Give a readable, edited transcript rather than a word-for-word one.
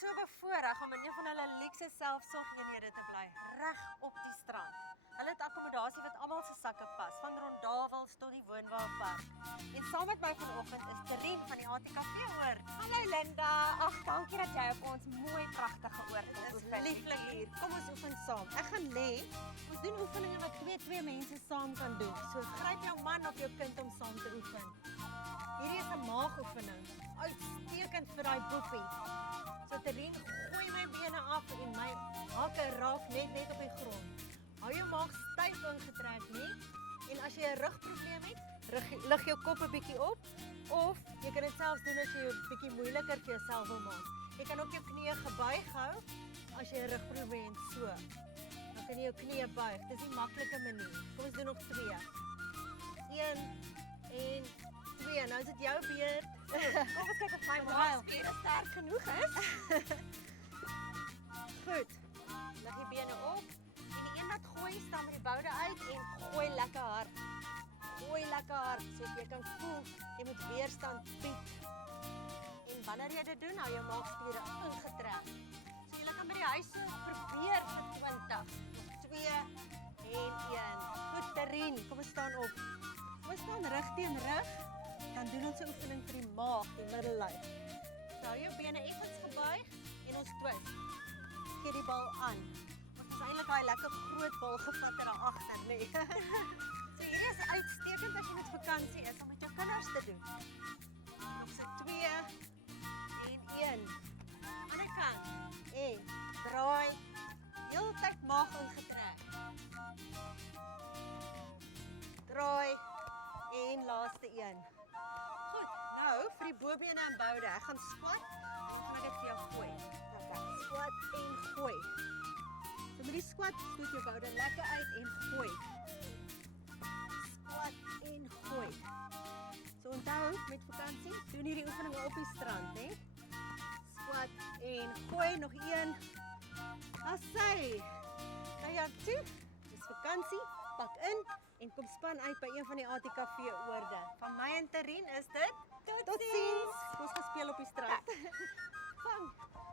so bevoorreg om in een van hulle luxe selfsorgeenhede te bly, reg op die strand. Hulle het akkommodasie wat almal se sakke pas, van rondavels tot die woonwaarpark. En saam met my vanoggend is Terien van die ATKV oord. Hallo Linda, ag dankie dat jy op ons mooi pragtige oord Dit oefen. is lieflik hier. Kom ons oefen saam. Ek gaan lê. Ons doen oefeninge wat twee mense saam kan doen. So gryp jou man of jou kind om saam te oefen. Hierdie is 'n maagoefening. Uitstekend vir daai boepie. So Terien, gooi my bene af en my hakke raak net op die grond. Hou jou maag styf ingetrek, nie? En as jy 'n rugprobleem het, lig jou kop 'n bietjie op of jy kan dit selfs doen as jy 'n bietjie moeiliker vir jouself wil maak. Jy kan ook jou knieë gebuig hou as jy 'n rugprobleem het so. Dan kan jy jou knieë buig. Dis 'n maklike manier. Kom ons doen nog 2. 1 en 2. Nou is dit jou beurt. Kom ons kyk of my maagspiere sterk genoeg is. Goed. Lig die bene op. En die een wat gooi, staan met die boude uit en gooi lekker hard. Gooi lekker hard, so jy kan voel, jy moet weerstand bied. En wanneer jy dit doen, hou jou maagspiere ingetrek. So jy kan by die huis probeer vir 20. 2 en 1. Goed, Terien, kom ons staan op. Kom ons staan rug teen rug. Dan doen ons 'n oefening vir die maag, die middellyf. So hou jou bene effens gebuig en ons twist. Gee die bal aan. Ons eintlik daai lekker groot bal gevat daar agter, nee. So hierdie is uitstekend as jy met vakansie is om met jou kinders te doen. Nog so 2 en 1. Ander kant. En draai. Heeltyd maag ingetrek. Draai en laaste een. Goed. Nou vir die bobene en boude. Ek gaan squat en dan gaan ek dit vir jou gooi. Squat en gooi. So met die squat stoot jou boude lekker uit en gooi. Squat en gooi. So onthou met vakansie, doen hierdie oefeninge op die strand, hè? Squat en gooi, nog een. Assai. Nou ja, toe. Dis vakansie, pak in en kom span uit by een van die ATKV oorde. Van my en Terien is dit. Tot ziens. Ons gaan speel op die strand. Vang.